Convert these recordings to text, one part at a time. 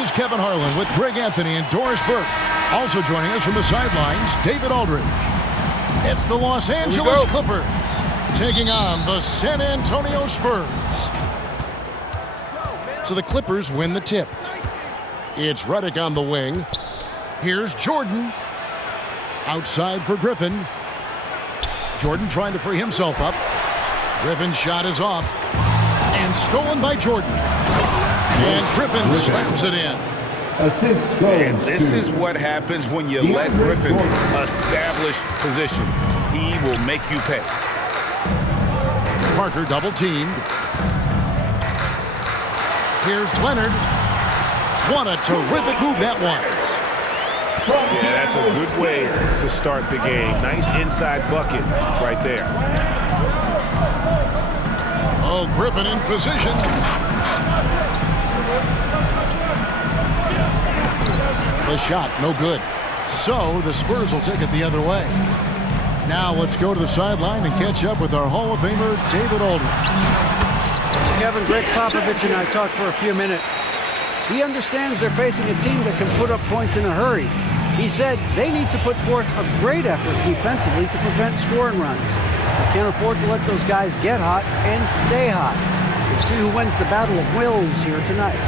is Kevin Harlan with Greg Anthony and Doris Burke. Also joining us from the sidelines, David Aldridge. It's the Los Angeles Clippers taking on the San Antonio Spurs. So the Clippers win the tip. It's Redick on the wing. Here's Jordan. Outside for Griffin. Jordan trying to free himself up. Griffin's shot is off. And stolen by Jordan. And Griffin slams it in. Assist goes. And this is what happens when you let Griffin establish position. He will make you pay. Parker double teamed. Here's Leonard. What a terrific move that was. Yeah, that's a good way to start the game. Nice inside bucket right there. Oh, Griffin in position. The shot, no good. So the Spurs will take it the other way. Now let's go to the sideline and catch up with our Hall of Famer, David Aldridge. Kevin, Greg Popovich and I talked for a few minutes. He understands they're facing a team that can put up points in a hurry. He said they need to put forth a great effort defensively to prevent scoring runs. They can't afford to let those guys get hot and stay hot. We'll see who wins the battle of wills here tonight.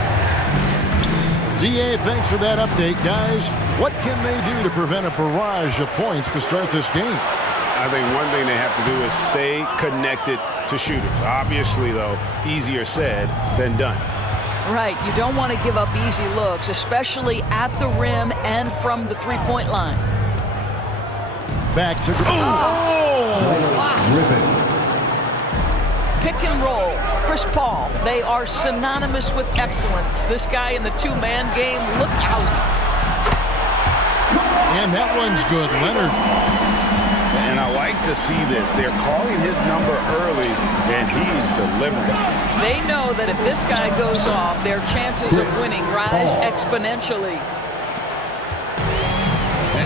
DA, thanks for that update, guys. What can they do to prevent a barrage of points to start this game? I think one thing they have to do is stay connected to shooters. Obviously, though, easier said than done. Right, you don't want to give up easy looks, especially at the rim and from the three-point line. Back to Pick and roll. Chris Paul, they are synonymous with excellence. This guy in the two-man game, look out. And that one's good, Leonard. And I like to see this. They're calling his number early, and he's delivering. They know that if this guy goes off, their chances of winning rise exponentially.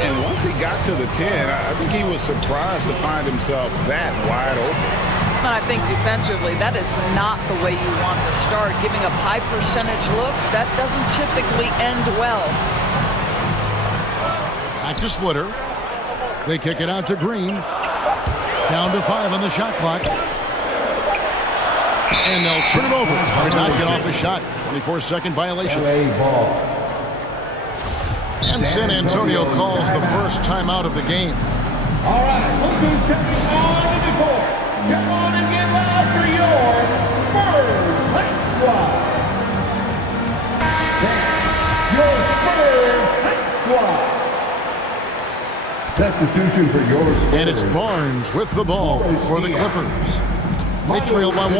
And once he got to the 10, I think he was surprised to find himself that wide open. I think defensively, that is not the way you want to start. Giving up high percentage looks, that doesn't typically end well. Back to Splitter. They kick it out to Green. Down to 5 on the shot clock. And they'll turn it over. Did not get off the shot. 24-second violation. And San Antonio calls the first timeout of the game. All right, look who's coming on the court. Come on and get loud for your Spurs Hype Squad. Your Spurs Hype Squad. Substitution for your Spurs. And it's Barnes with the ball for the Clippers. They trail by 1.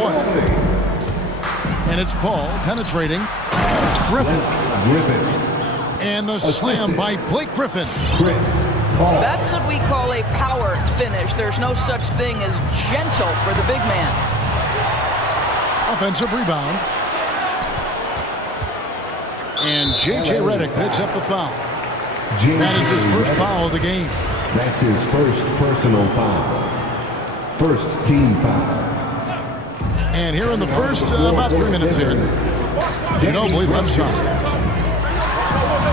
And it's Paul penetrating. Griffin. And the slam by Blake Griffin. That's what we call a power finish. There's no such thing as gentle for the big man. Offensive rebound. And J.J. Redick picks up the foul. That is his first foul of the game. That's his first personal foul. First team foul. And here in the first, about 3 minutes in, Ginobili left side.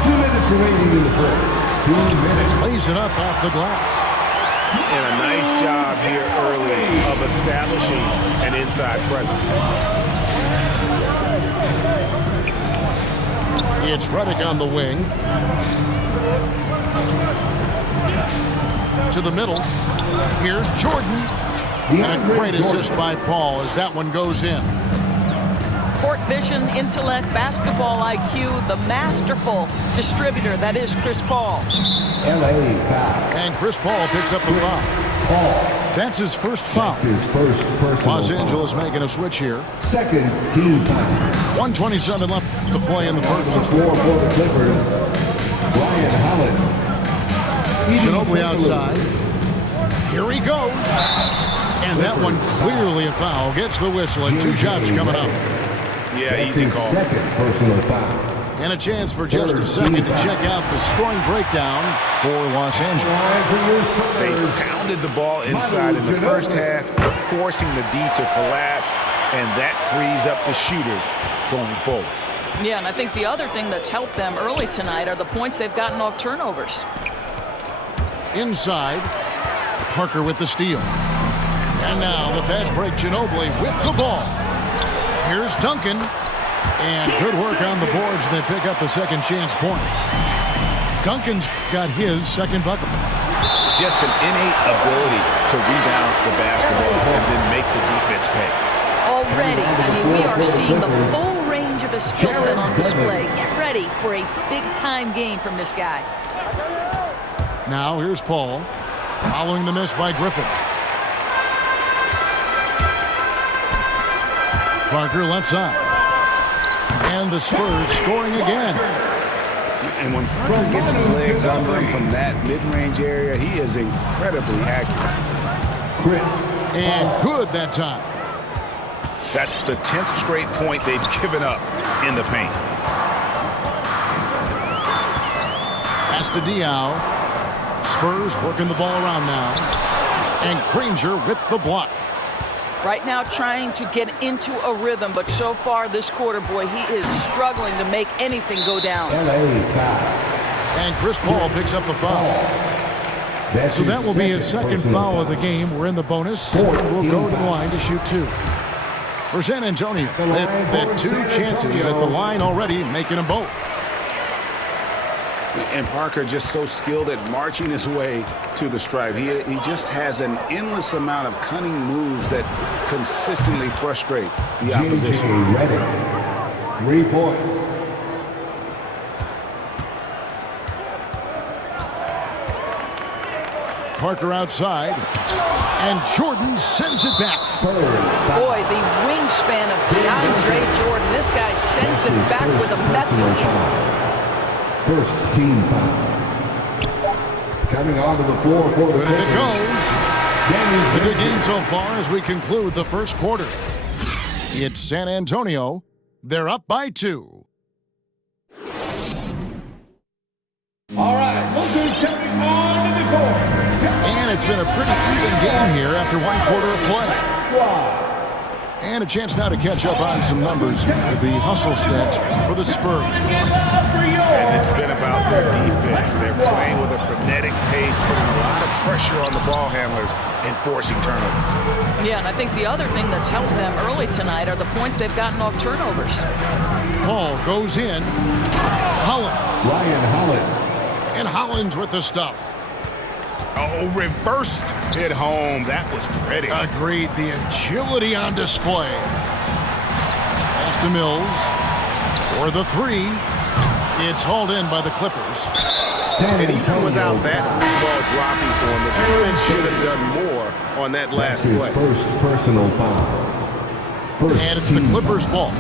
2 minutes remaining in the first. 2 minutes. Plays it up off the glass. And a nice job here early of establishing an inside presence. It's Redick on the wing. To the middle. Here's Jordan. And a great assist by Paul as that one goes in. Court vision, intellect, basketball IQ, the masterful distributor that is Chris Paul. And Chris Paul picks up the foul. That's his first foul. That's his first personal Los Angeles foul. making a switch here. Second team foul. 1:27 left to play in the On the first. floor for the Clippers, Ryan Holland. Ginobili outside. Here he goes. And that one clearly a foul. Gets the whistle and 2 shots coming up. Yeah, That's easy his call. second personal foul. And a chance for just a second to check out the scoring breakdown for Los Angeles. They pounded the ball inside in the first half, forcing the D to collapse, and that frees up the shooters going forward. Yeah, and I think the other thing that's helped them early tonight are the points they've gotten off turnovers. Inside, Parker with the steal. And now the fast break, Ginobili with the ball. Here's Duncan. And good work on the boards. They pick up the second chance points. Duncan's got his second bucket. Just an innate ability to rebound the basketball and then make the defense pay. Already, I mean, we are seeing the full range of his skill set on display. Get ready for a big-time game from this guy. Now here's Paul, following the miss by Griffin. Parker left side. And the Spurs scoring again. And when Parker gets his legs under him from that mid-range area, he is incredibly accurate. And good that time. That's the 10th straight point they've given up in the paint. Pass to Diaw. Spurs working the ball around now. And Granger with the block. Right now trying to get into a rhythm, but so far this quarter, boy, he is struggling to make anything go down. And Chris Paul picks up the foul. So that will be his second foul of the game. We're in the bonus. We'll go to the line to shoot two. For San Antonio, they've had two chances at the line already, making them both. And Parker just so skilled at marching his way to the stripe. He just has an endless amount of cunning moves that consistently frustrate the opposition. 3 points. Parker outside, and Jordan sends it back. Boy, the wingspan of DeAndre Jordan. This guy sends it back with a message. First team foul. Coming onto the floor for the Good as it goes. A good game so far as we conclude the first quarter. It's San Antonio. They're up by 2. All right, look who's coming on to the court. And it's been a pretty even game here after 1 quarter of play. And a chance now to catch up on some numbers with the hustle stats for the Spurs. And it's been about their defense. They're playing with a frenetic pace, putting a lot of pressure on the ball handlers and forcing turnovers. Yeah, and I think the other thing that's helped them early tonight are the points they've gotten off turnovers. Paul goes in. Hollins. Ryan Hollins. And Hollins with the stuff. Oh, reversed it home. That was pretty. Agreed. The agility on display. Pass to Mills. For the 3. It's hauled in by the Clippers. And even without that ball dropping for him, the defense should have done more on that last play. First personal foul. And it's the Clippers' ball.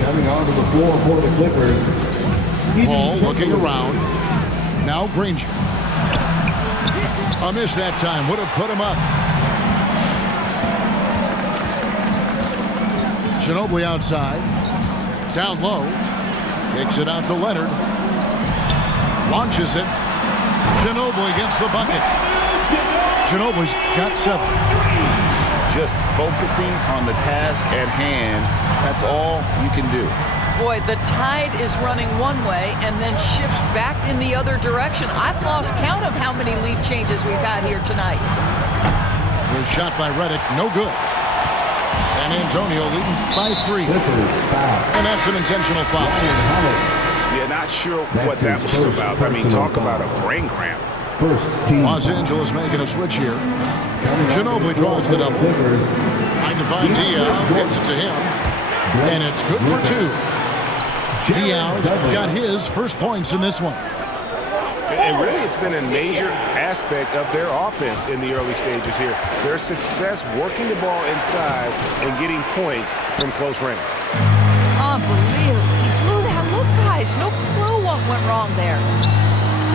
Coming onto the floor for the Clippers. Paul looking around. Now Granger. A miss that time. Would have put him up. Ginobili outside. Down low. Kicks it out to Leonard. Launches it. Ginobili gets the bucket. Ginobili's got 7. Just focusing on the task at hand. That's all you can do. Boy, the tide is running one way and then shifts back in the other direction. I've lost count of how many lead changes we've had here tonight. The shot by Redick, no good. San Antonio leading by 3. And that's an intentional foul. Yeah, not sure what that was about. I mean, talk about a brain cramp. Los Angeles making a switch here. Ginobili draws the double. Trying to find Diaw, gets it to him. And it's good for 2. Diaw's got his first points in this one. And really, it's been a major aspect of their offense in the early stages here. Their success working the ball inside and getting points from close range. Unbelievable. He blew that. Look, guys, no clue what went wrong there.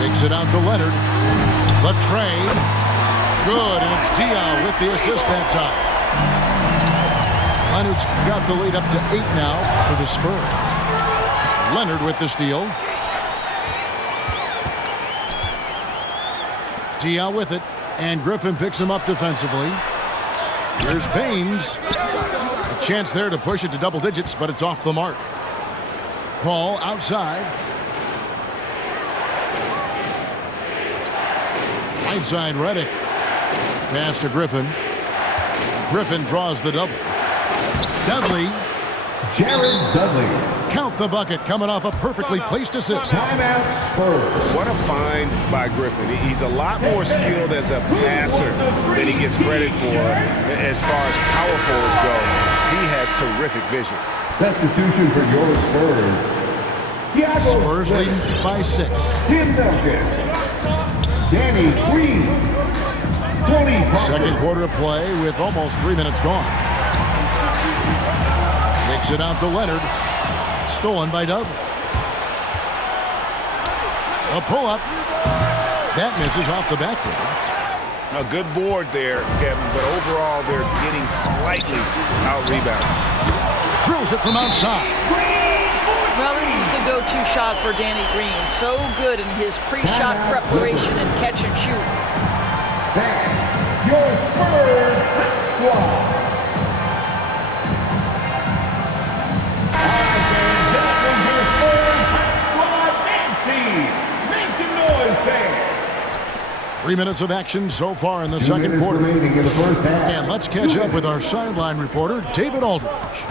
Takes it out to Leonard. The trade. Good, and it's Diaw with the assist that time. Leonard's got the lead up to 8 now for the Spurs. Leonard with the steal. Diaw with it, and Griffin picks him up defensively. Here's Baines. A chance there to push it to double digits, but it's off the mark. Paul outside. Right side, Redick. Pass to Griffin. Griffin draws the double. Dudley. Jared Dudley. Count the bucket, coming off a perfectly placed assist. Timeout Spurs. What a find by Griffin. He's a lot more skilled as a passer than he gets credit for as far as power forwards go. He has terrific vision. Substitution for your Spurs. Thiago Spurs leading by 6. Tim Duncan. Danny Green. Tony Parker. Second quarter of play with almost 3 minutes gone. Kicks it out to Leonard. Stolen by Dudley. A pull-up. That misses off the backboard. A good board there, Kevin, but overall they're getting slightly out-rebounded. Drills it from outside. Well, this is the go-to shot for Danny Green. So good in his pre-shot preparation and catch and shoot. That's your Spurs squad. Make some noise, fans. 3 minutes of action so far in the second quarter. Remaining in the first half. And let's catch up with our sideline reporter, David Aldridge.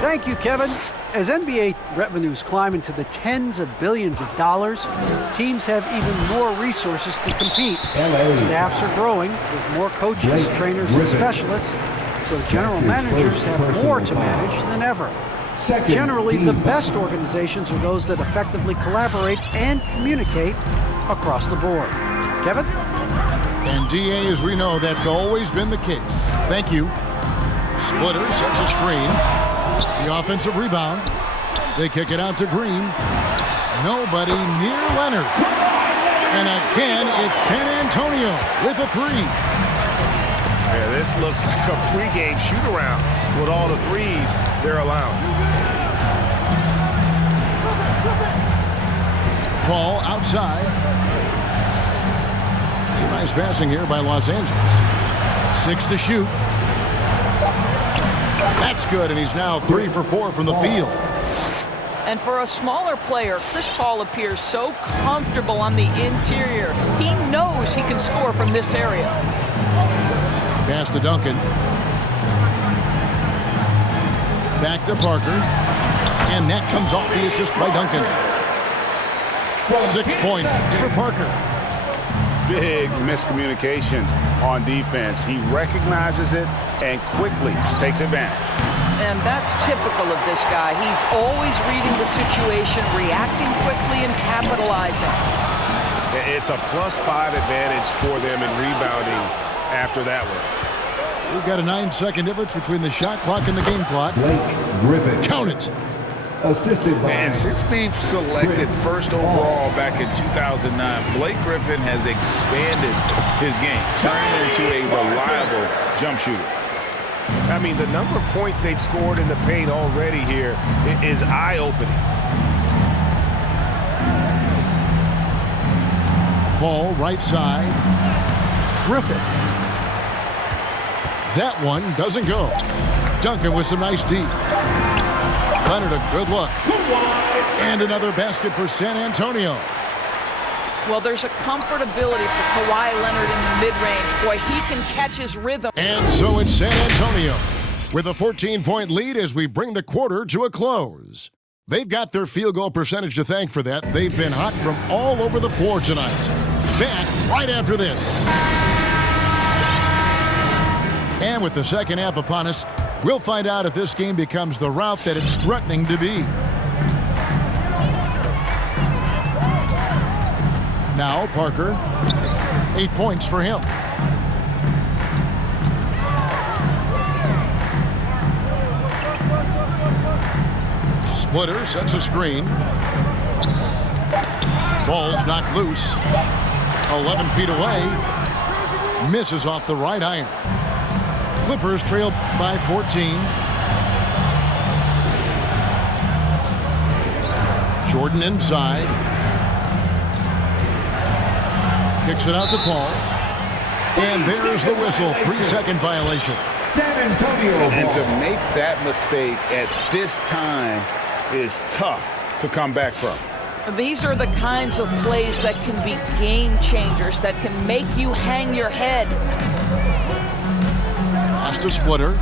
Thank you, Kevin. As NBA revenues climb into the tens of billions of dollars, teams have even more resources to compete. Staffs are growing with more coaches, trainers, and specialists, so general managers have more to manage than ever. Generally, the best organizations are those that effectively collaborate and communicate across the board. Kevin? And DA, as we know, that's always been the case. Thank you. Splitter sets a screen. The offensive rebound. They kick it out to Green. Nobody near Leonard. And again, it's San Antonio with a 3. Yeah, this looks like a pregame shoot-around with all the threes they're allowing. Paul outside. Some nice passing here by Los Angeles. 6 to shoot. That's good, and he's now 3 for 4 from the field. And for a smaller player, Chris Paul appears so comfortable on the interior. He knows he can score from this area. Pass to Duncan. Back to Parker. And that comes off the assist by Duncan. 6 points for Parker. Big miscommunication on defense. He recognizes it and quickly takes advantage. And that's typical of this guy. He's always reading the situation, reacting quickly, and capitalizing. It's a +5 advantage for them in rebounding after that one. We've got a 9-second difference between the shot clock and the game clock. Blake Griffin. Count it. Assisted by. And since being selected first overall back in 2009, Blake Griffin has expanded his game, turning into a reliable jump shooter. I mean, the number of points they've scored in the paint already here is eye-opening. Paul, right side. Griffin. That one doesn't go. Duncan with some nice D. Leonard, a good look. And another basket for San Antonio. Well, there's a comfortability for Kawhi Leonard in the mid-range. Boy, he can catch his rhythm. And so it's San Antonio with a 14-point lead as we bring the quarter to a close. They've got their field goal percentage to thank for that. They've been hot from all over the floor tonight. Back right after this. And with the second half upon us, we'll find out if this game becomes the route that it's threatening to be. Now Parker, 8 points for him. Splitter sets a screen. Ball's knocked loose. 11 feet away. Misses off the right iron. Clippers trail by 14. Jordan inside. Kicks it out to Paul. And there's the whistle. 3-second violation. San Antonio. And to make that mistake at this time is tough. to come back from. These are the kinds of plays that can be game changers, that can make you hang your head. Past a splitter.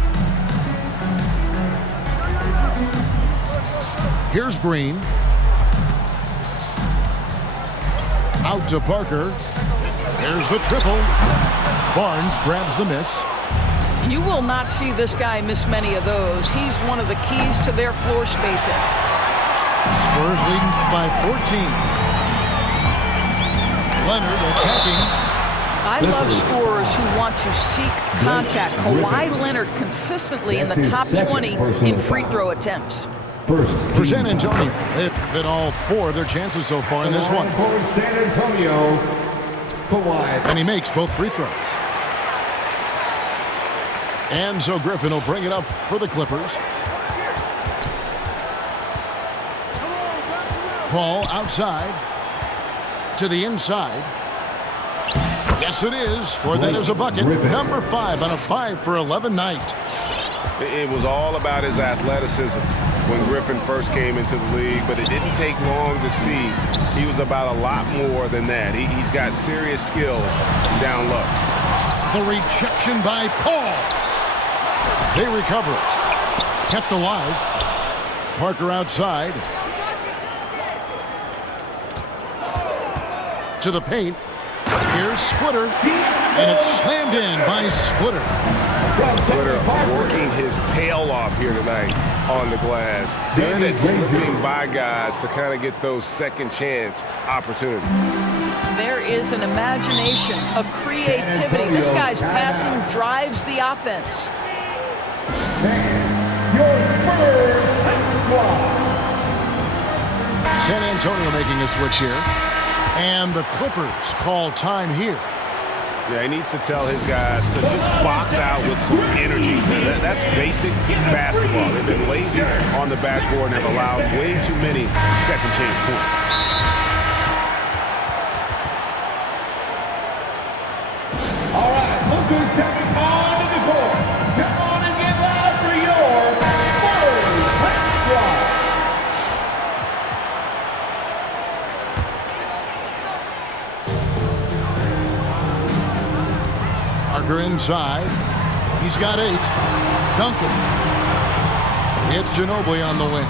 Here's Green. Out to Parker. There's the triple. Barnes grabs the miss. You will not see this guy miss many of those. He's one of the keys to their floor spacing. Spurs leading by 14. Leonard attacking. I love scorers who want to seek contact. Kawhi Leonard consistently in the top 20 in free throw attempts. For San Antonio, they've hit all 4 of their chances so far in this one. For San Antonio, Kawhi. And he makes both free throws. And so Griffin will bring it up for the Clippers. Paul outside to the inside. Yes, it is. Scored that as a bucket. Number 5 on a 5 for 11 night. It was all about his athleticism when Griffin first came into the league, but it didn't take long to see he was about a lot more than that. He's got serious skills down low. The rejection by Paul. They recover it. Kept alive. Parker outside. To the paint. Here's Splitter. And it's slammed in by Splitter. Splitter working his tail off here tonight on the glass. Good at slipping by guys to kind of get those second chance opportunities. There is an imagination, a creativity. This guy's passing drives the offense. Your Spurs squad. San Antonio making a switch here. And the Clippers call time here. Yeah, he needs to tell his guys to just box out with some energy. That's basic basketball. They've been lazy on the backboard and have allowed way too many second chance points. All right, look who's stepping onto the court. Come on and give up for your Spurs squad. Parker inside. He's got 8. Duncan. It's Ginobili on the wing.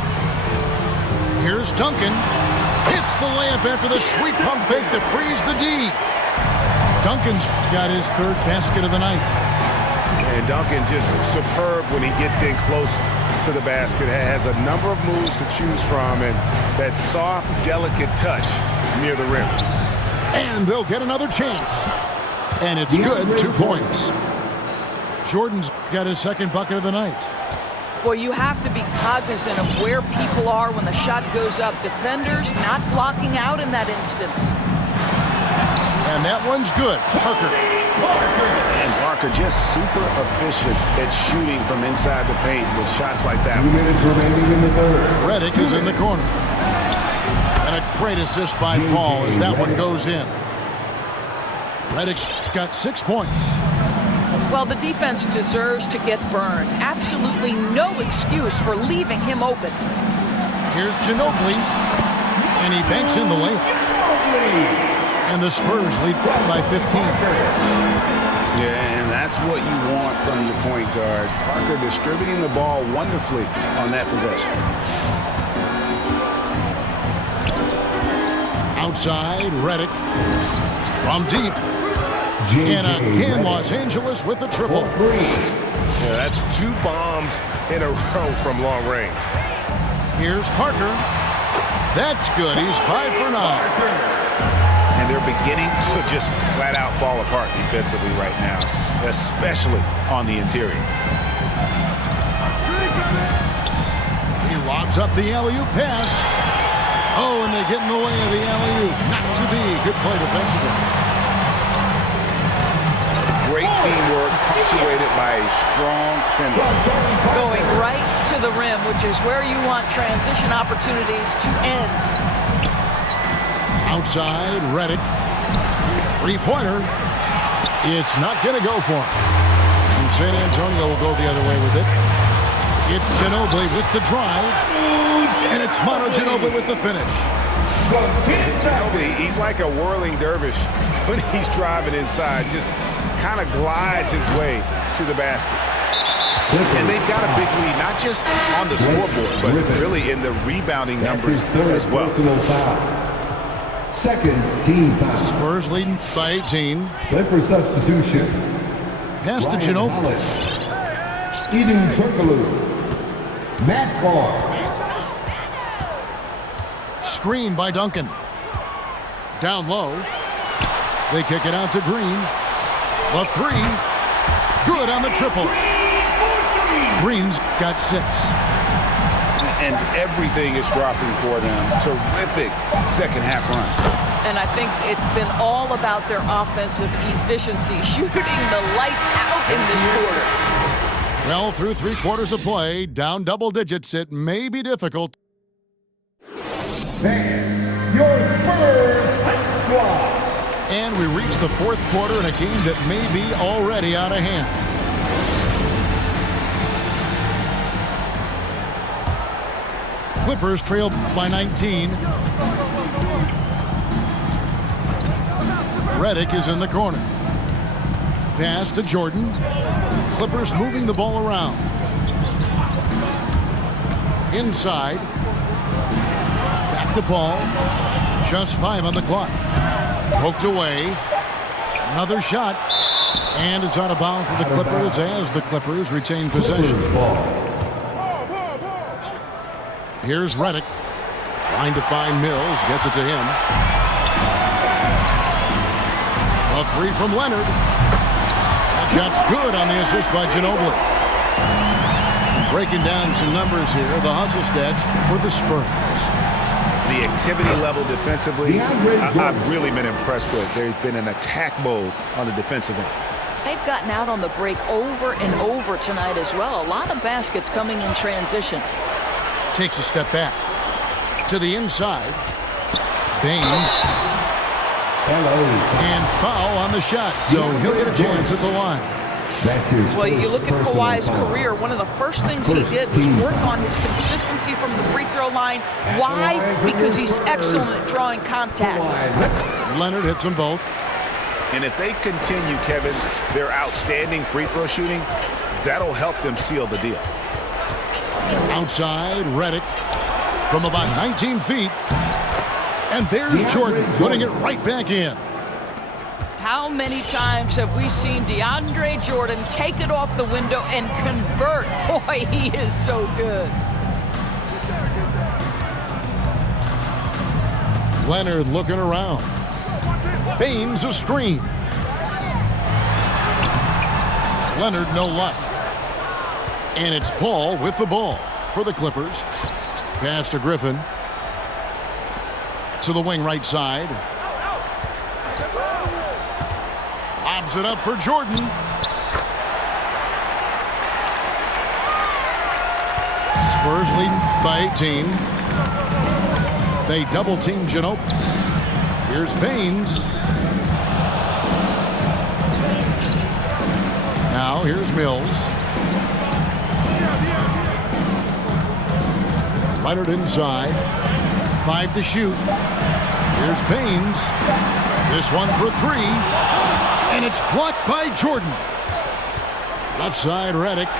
Here's Duncan. Hits the layup after the sweet pump fake to freeze the D. Duncan's got his 3rd basket of the night. And Duncan just superb when he gets in close to the basket. Has a number of moves to choose from and that soft, delicate touch near the rim. And they'll get another chance. And it's good, 2 points. Jordan's got his 2nd bucket of the night. Boy, you have to be cognizant of where people are when the shot goes up. Defenders not blocking out in that instance. And that one's good. Parker. And Parker just super efficient at shooting from inside the paint with shots like that. 2 minutes remaining in the 3rd. Redick is in the corner. And a great assist by Paul as that one goes in. Redick's got 6 points. Well, the defense deserves to get burned. Absolutely no excuse for leaving him open. Here's Ginobili. And he banks in the layup. And the Spurs lead by 15. Yeah, and that's what you want from your point guard. Parker distributing the ball wonderfully on that possession. Outside, Redick. From deep. And again, Los Angeles with the triple. Yeah, that's 2 bombs in a row from long range. Here's Parker. That's good. He's 5 for 9. And they're beginning to just flat out fall apart defensively right now, especially on the interior. He lobs up the alley-oop pass. Oh, and they get in the way of the alley-oop. Not to be. Good play defensively. Great teamwork, punctuated by a strong finish. Going right to the rim, which is where you want transition opportunities to end. Outside, Redick. 3-pointer. It's not going to go for him. And San Antonio will go the other way with it. It's Ginobili with the drive, and it's Manu Ginobili with the finish. Ginobili, he's like a whirling dervish when he's driving inside, just kind of glides his way to the basket. And they've got a big lead, not just on the scoreboard, but really in the rebounding numbers as well. Second team foul. Spurs leading by 18. Clipper substitution. Pass to Ginobili. Eden Turkoglu. Matt Barnes. Screen by Duncan. Down low. They kick it out to Green. The three. Good on the triple. Green's got 6. And everything is dropping for them. Terrific second half run. And I think it's been all about their offensive efficiency, shooting the lights out in this quarter. Well, through 3 quarters of play, down double digits, it may be difficult. Fans, your Spurs Hype Squad. And we reach the 4th quarter in a game that may be already out of hand. Clippers trail by 19. Redick is in the corner. Pass to Jordan. Clippers moving the ball around. Inside. Back to Paul. Just 5 on the clock. Poked away. Another shot. And it's out of bounds to the Clippers as the Clippers retain possession. Here's Redick. Trying to find Mills. Gets it to him. A 3 from Leonard. That shot's good on the assist by Ginobili. Breaking down some numbers here, the hustle stats for the Spurs. The activity level defensively, I've really been impressed with. There's been an attack mode on the defensive end. They've gotten out on the break over and over tonight as well. A lot of baskets coming in transition. Takes a step back. To the inside. Baines. And foul on the shot, so he'll get a chance at the line. Well, you look at Kawhi's career, one of the first things he did was work on his consistency from the free throw line. Why? Because he's excellent at drawing contact. Leonard hits them both. And if they continue, Kevin, their outstanding free throw shooting, that'll help them seal the deal. Outside, Redick from about 19 feet. And there's Jordan putting it right back in. How many times have we seen DeAndre Jordan take it off the window and convert? Boy, he is so good. Leonard looking around. Baines a screen. Leonard no luck. And it's Paul with the ball for the Clippers. Pass to Griffin. To the wing right side. Lobs it up for Jordan. Spurs leading by 18. They double team Ginobili. Here's Baines. Now here's Mills. Leonard inside. 5 to shoot. Here's Baines. This one for 3. And it's blocked by Jordan. Left side, Redick.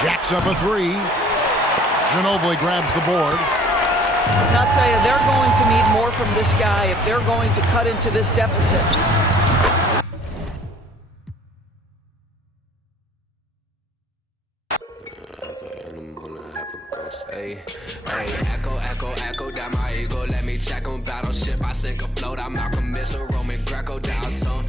Jacks up a 3. Ginobili grabs the board. I'll tell you, they're going to need more from this guy if they're going to cut into this deficit. Hey, echo, echo, echo down my ego. Let me check on battleship. I sink afloat. I'm Malcolm Miss, Roman Greco downtown.